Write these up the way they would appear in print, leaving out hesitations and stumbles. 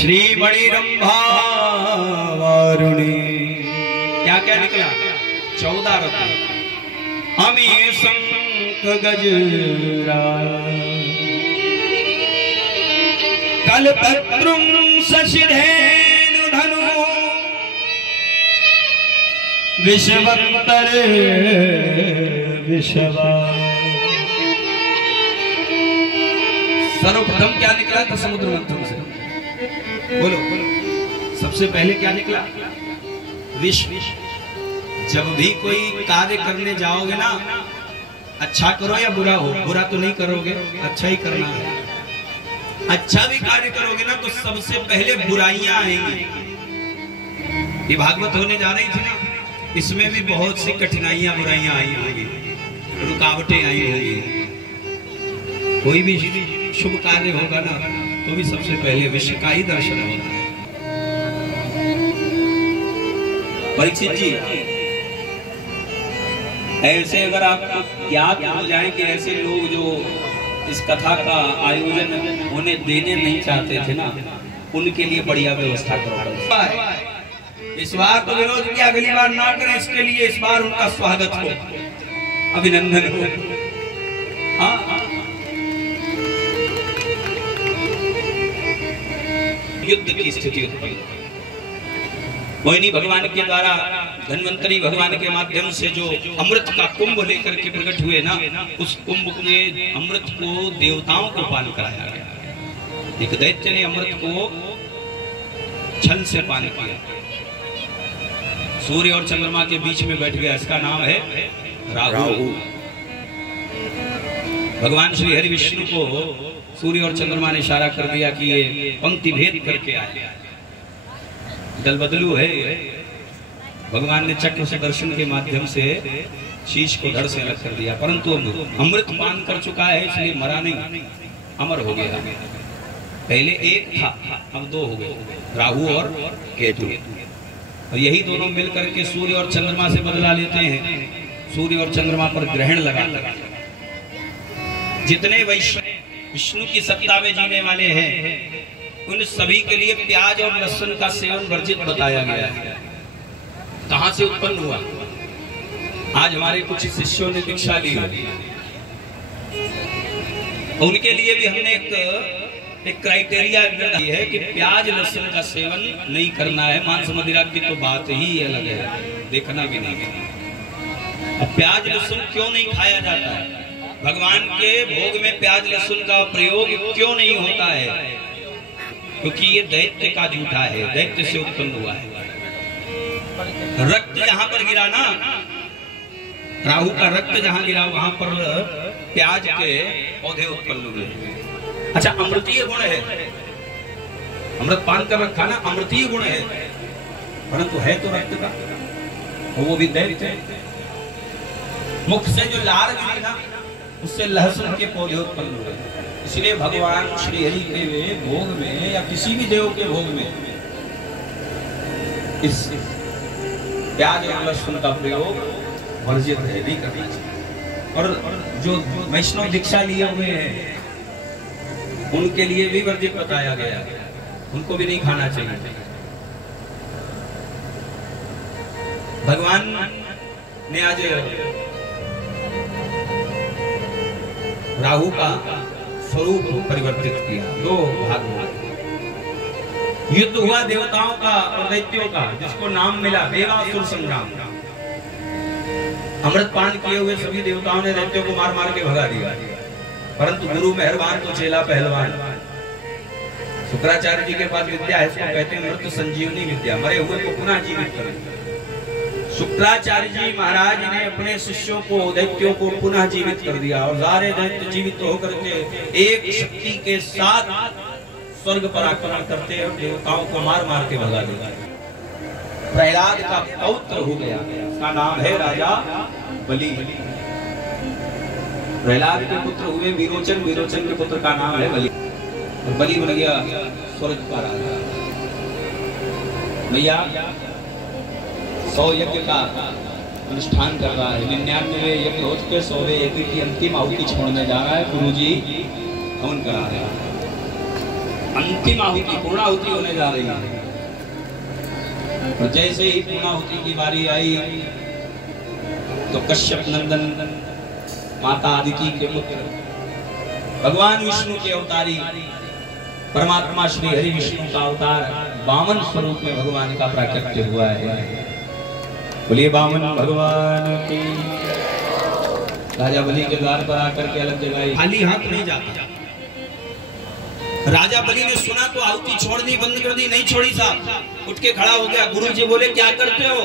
श्री बड़ी रंभा वारुणी। क्या क्या निकला? 14 रत्न। अमी शंख गजरा कल्पद्रुम शशिधेनु धनु विश्वंतर विश्वा। सर्वप्रथम क्या निकला था समुद्र मंथन से? बोलो बोलो। सबसे पहले क्या निकला? विष। जब भी कोई कार्य करने जाओगे ना, अच्छा करो या बुरा हो, बुरा तो नहीं करोगे, अच्छा ही करना है। अच्छा भी कार्य करोगे ना तो सबसे पहले बुराइयां आएंगी। ये भागवत होने जा रही थी ना, इसमें भी बहुत सी कठिनाइयां बुराइयां आई होंगी, रुकावटें आई होंगी। कोई भी शुभ कार्य होगा ना तो भी सबसे पहले विश्व का ही दर्शन होता है। परीक्षित जी, ऐसे अगर आप याद हो जाए कि ऐसे लोग जो इस कथा का आयोजन होने देने नहीं चाहते थे ना, उनके लिए बढ़िया व्यवस्था करो। इस बार तो विरोध किया, अगली बार ना करें, इसके लिए इस बार उनका स्वागत हो, अभिनंदन हो। हाँ, युद्ध की स्थिति उत्पन्न। मोहिनी भगवान के द्वारा धन्वंतरी भगवान के माध्यम से जो अमृत का कुंभ लेकर के प्रकट हुए ना, उस कुंभ में अमृत को देवताओं को पान कराया गया। एक दैत्य ने अमृत को छल से पान किया, सूर्य और चंद्रमा के बीच में बैठ गया। इसका नाम है राहु। भगवान श्री हरि विष्णु को सूर्य और चंद्रमा ने इशारा कर दिया कि ये पंक्ति भेद करके आए, दल बदलू है। भगवान ने चक्र से दर्शन के माध्यम से शीश को धड़ से अलग कर दिया, परंतु अमृत पान कर चुका है इसलिए मरा नहीं, अमर हो गया। पहले एक था, अब 2 हो गए, राहु और केतु। और यही दोनों मिलकर के सूर्य और चंद्रमा से बदला लेते हैं। सूर्य और चंद्रमा पर ग्रहण लगा। जितने विष्णु की सत्ता में जीने वाले हैं उन सभी के लिए प्याज और लहसुन का सेवन वर्जित बताया गया है। कहां से उत्पन्न हुआ? आज हमारे कुछ शिष्यों ने दीक्षा ली, उनके लिए भी हमने एक क्राइटेरिया दिया है कि प्याज लहसुन का सेवन नहीं करना है। मांस मदिरा की तो बात ही अलग है, देखना भी नहीं। अब प्याज लहसुन क्यों नहीं खाया जाता है? भगवान के भोग में प्याज लहसुन का प्रयोग क्यों नहीं होता है? क्योंकि ये दैत्य का जूठा है, दैत्य से उत्पन्न हुआ है। रक्त जहां पर गिरा ना, राहु का रक्त जहां गिरा वहां पर प्याज के पौधे उत्पन्न हुए। अच्छा, अमृतीय गुण है, अमृत पान कर रखा ना, अमृतीय गुण है, परंतु है तो रक्त का, और वो भी दैत्य है। मुख से जो लार गिरी ना, उससे लहसुन के पौधे उत्पन्न हुए। इसलिए भगवान श्री हरि के भोग में या किसी भी देव के भोग में इस प्याज और लहसुन का प्रयोग वर्जित है, नहीं करना चाहिए। और जो वैष्णव दीक्षा लिए हुए हैं उनके लिए भी वर्जित बताया गया, उनको भी नहीं खाना चाहिए। भगवान ने आज राहु का स्वरूप परिवर्तित किया, 2 भाग हुआ। युद्ध हुआ देवताओं का और दैत्यों का, जिसको नाम मिला देवासुर संग्राम। अमृत पान किए हुए सभी देवताओं ने दैत्यों को मार मार के भगा दिया, परंतु गुरु मेहरबान तो चेला पहलवान। शुक्राचार्य जी के पास विद्या है, इसको कहते हैं मृत संजीवनी विद्या, मरे हुए को पुनः जीवित करें। शुक्राचार्य जी महाराज ने अपने शिष्यों को, दैत्यों को पुनः जीवित कर दिया, और सारे दैत्य जीवित होकर के एक शक्ति के साथ स्वर्ग पर आक्रमण करते और देवताओं को मार मार के भगा देगा। प्रहलाद का पौत्र हो गया, उसका नाम है राजा बलि। प्रहलाद के पुत्र हुए विरोचन, विरोचन के पुत्र का नाम है बलि, और बलि बन गया स्वर्ग का राजा। भैया 100 यज्ञ का अनुष्ठान कर रहा है, 99 यज्ञ हो चुके, 100वें यज्ञ की अंतिम आहुति छोड़ने जा रहा है। गुरुजी हवन करा रहे हैं। अंतिम आहुति पूर्णाहुति होने जा रही है। और जैसे ही पूर्णाहुति की बारी आई तो कश्यप नंदन माता अदिति के पुत्र भगवान विष्णु के अवतारी परमात्मा श्री हरि विष्णु का अवतार वामन स्वरूप में भगवान का प्राकट्य हुआ है। बोलिए वामन भगवान की। राजा बलि के द्वार पर आकर के अलग जगह खाली हाथ नहीं जाता। राजा बलि ने सुना तो आहुति छोड़नी बंद कर दी, नहीं छोड़ी साहब, उठ के खड़ा हो गया। गुरुजी बोले क्या करते हो,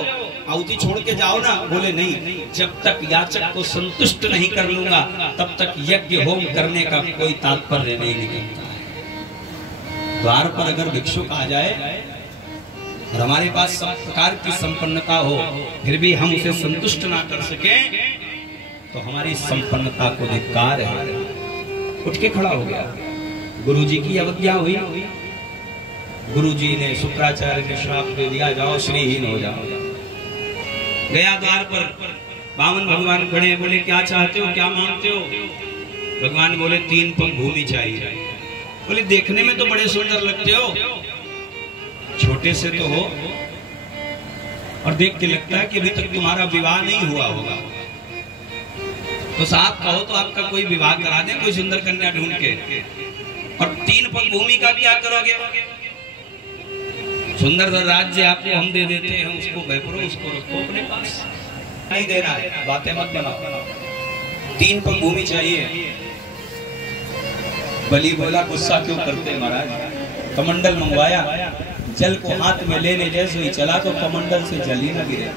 आहुति छोड़ के जाओ ना। बोले नहीं, जब तक याचक को संतुष्ट नहीं कर लूंगा तब तक यज्ञ होम करने का कोई तात्पर्य नहीं निकलता है। द्वार पर अगर भिक्षुक आ जाए और हमारे पास सब प्रकार की संपन्नता हो फिर भी हम उसे संतुष्ट ना कर सके तो हमारी संपन्नता को धिक्कार है। उठ के खड़ा हो गया। गुरुजी की अवज्ञा हुई। गुरुजी ने शुक्राचार्य ने श्राप दे दिया, जाओ श्रीहीन हो जाओ। गया द्वार पर, वामन भगवान खड़े, बोले क्या चाहते हो, क्या मांगते हो। भगवान बोले 3 पग भूमि चाहिए। बोले देखने में तो बड़े सुंदर लगते हो, छोटे से तो हो और देख के लगता है कि अभी तक तुम्हारा विवाह नहीं हुआ होगा, तो साहब कहो तो आपका कोई विवाह करा दें, कोई सुंदर कन्या ढूंढ के। और 3 पग भूमि का क्या करोगे। सुंदर राज्य आपको हम दे देते हैं, उसको बेपरो, उसको रखो अपने पास, नहीं देना है, बातें मत बनाओ। 3 पग भूमि चाहिए। बलि बोला गुस्सा क्यों करते महाराज, कमंडल मंगवाया, जल को हाथ में लेने जैसे ही चला तो कमंडल से जल ही न गिरे।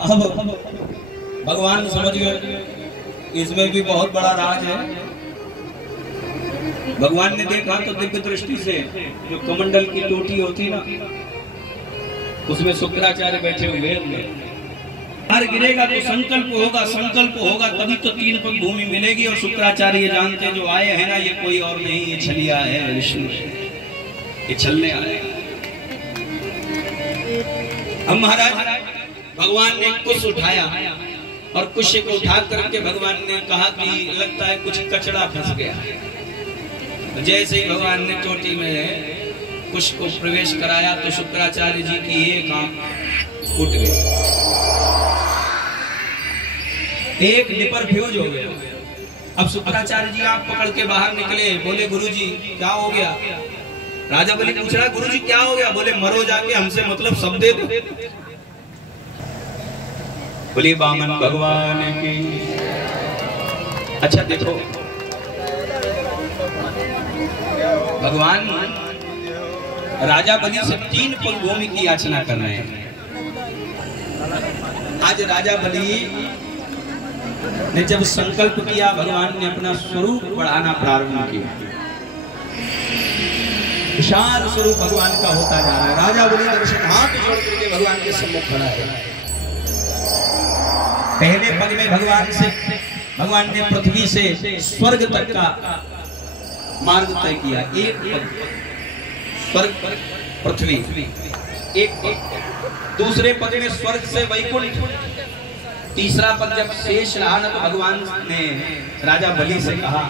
अब भगवान समझ गए इसमें भी बहुत बड़ा राज है। भगवान ने देखा तो दिव्य दृष्टि से जो कमंडल की टोटी होती ना, उसमें शुक्राचार्य बैठे हुए हार गिरेगा तो संकल्प होगा तभी तो 3 पग भूमि मिलेगी। और शुक्राचार्य ये जानते जो आए हैं ना, ये कोई और नहीं, ये छलिया है विष्णु, ये छलने आए। अब महाराज भगवान ने कुश उठाया और कुश को उठा करके भगवान ने कहा कि लगता है कुछ कचड़ा फंस गया। जैसे ही भगवान ने चोटी में कुश को प्रवेश कराया तो शुक्राचार्य जी की एक आंख फूट गई, एक निपर फ्यूज हो गया। अब शुक्राचार्य जी आंख पकड़ के बाहर निकले। बोले गुरुजी क्या हो गया। राजा बलि पूछ रहा गुरुजी क्या हो गया। बोले मरो जाके, हमसे मतलब सब दे दो। बोले वामन भगवान की। अच्छा देखो भगवान राजा बलि से 3 पग भूमि की याचना कर रहे हैं। आज राजा बलि ने जब संकल्प किया, भगवान ने अपना स्वरूप बढ़ाना प्रारंभ किया। विशाल स्वरूप भगवान का होता जा रहा है। राजा बलि दर्शन हाथ जोड़ करके भगवान के सम्मुख खड़ा है। पहले पग में भगवान ने पृथ्वी से स्वर्ग तक का मार्ग तय किया। एक पग स्वर्ग पृथ्वी, एक पग। दूसरे पग में स्वर्ग से वैकुंठ। तीसरा पग जब शेष रहा ना तो भगवान ने राजा बलि से कहा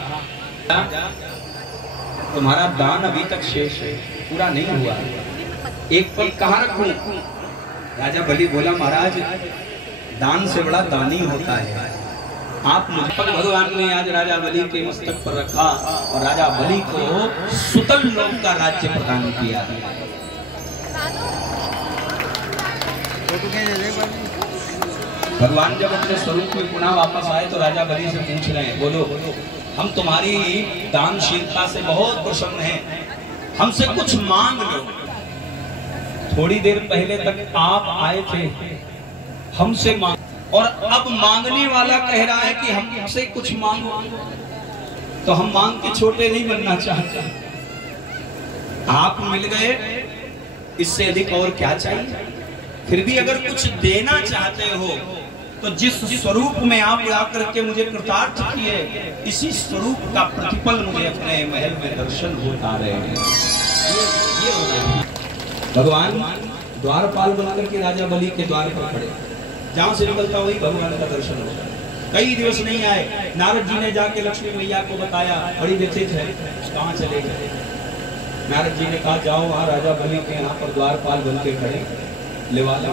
तुम्हारा दान अभी तक शेष है, पूरा नहीं हुआ, एक पग कहाँ रखूं। राजा बलि बोला महाराज दान से बड़ा दानी होता है, आप मुझ पर। भगवान ने आज राजा बलि के मस्तक पर रखा और राजा बलि को सुतल लोक का राज्य प्रदान किया। भगवान जब अपने स्वरूप में पुनः वापस आए तो राजा बलि से पूछ रहे हैं, बोलो हम तुम्हारी दानशीलता से बहुत प्रसन्न हैं, हमसे कुछ मांग लो। थोड़ी देर पहले तक आप आए थे, हमसे मांग, और अब मांगने वाला कह रहा है कि हमसे कुछ मांगो। तो हम मांग के छोटे नहीं बनना चाहते। आप मिल गए, इससे अधिक और क्या चाहिए। फिर भी अगर कुछ देना चाहते हो तो जिस स्वरूप में आप आकर के मुझे कृतार्थ किए, इसी स्वरूप का प्रतिफल मुझे अपने महल में दर्शन होता रहे। ये भगवान द्वारपाल बनकर के राजा बलि के द्वार पर खड़े, जहां से निकलता वही भगवान का दर्शन होता। कई दिवस नहीं आए। नारद जी ने जाके लक्ष्मी मैया को बताया, बड़ी व्यथित है। कहाँ चले गए? नारद जी ने कहा जाओ वहाँ राजा बलि के यहाँ पर द्वारपाल बन के खड़े, लेवा लो।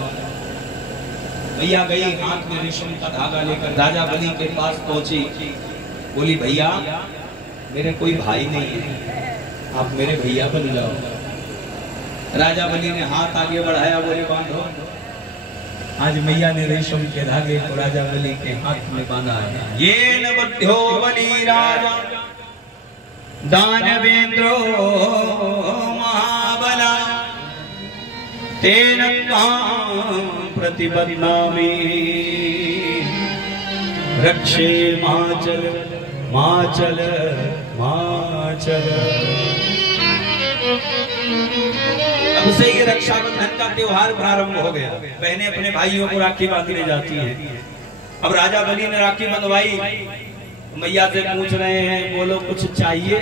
भैया गई, हाथ में रेशम का धागा लेकर राजा बलि के पास पहुंची। बोली भैया मेरे कोई भाई नहीं है, आप मेरे भैया बन जाओ। राजा बलि ने हाथ आगे बढ़ाया, बोले बांधो। आज मैया ने रेशम के धागे को राजा बलि के हाथ में बांधा है। ये न बध्यो बलि राजा दानवेंद्रो महाबला तेन प्रतिबध्नामि रक्षे माचल माचल माचल। अब से ये रक्षाबंधन का त्योहार प्रारंभ हो गया। बहनें अपने भाइयों को राखी बांधने जाती हैं। अब राजा बलि ने राखी बंधवाई, मैया से पूछ रहे हैं बोलो कुछ चाहिए?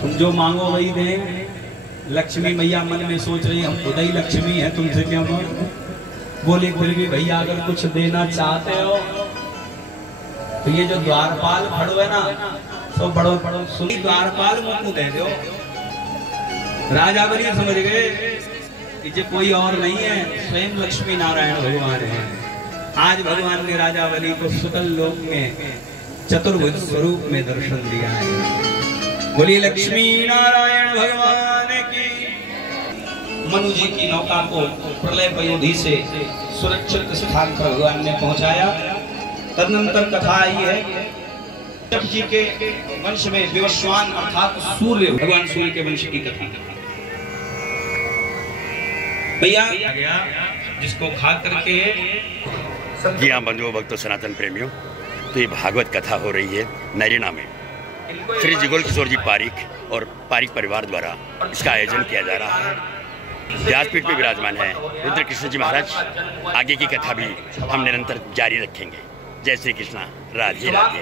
तुम जो मांगो वही दें। लक्ष्मी मैया मन में सोच रही हम खुद ही लक्ष्मी है, तुमसे क्या मांगो? बोले फिर भी भैया अगर कुछ देना चाहते हो तो ये जो द्वारपाल खड़ो है ना, तो बड़ो बड़ो सुनी द्वारपाल मुझको दे दो। राजा बलि समझ गए कि जो कोई और नहीं है, स्वयं लक्ष्मी नारायण भगवान है। आज भगवान ने राजा बलि को सुतल लोक में चतुर्भुज स्वरूप में दर्शन दिया है। बोलिए लक्ष्मी नारायण भगवान की। मनु जी की नौका को प्रलय पयोधी से सुरक्षित स्थान पर भगवान ने पहुंचाया। तदनंतर कथा आई है जब जी के वंश में विवस्वान अर्थात सूर्य, भगवान सूर्य के वंश की कथा भैया गया, जिसको खा करके। जी हाँ बंधुओं भक्तों सनातन प्रेमियों, तो ये भागवत कथा हो रही है नैरेना में। श्री जिगोल किशोर जी पारिक और पारिक परिवार द्वारा इसका आयोजन किया जा रहा है। व्यासपीठ पे विराजमान है रुद्र कृष्ण जी महाराज। आगे की कथा भी हम निरंतर जारी रखेंगे। जय श्री कृष्णा, राधे राधे।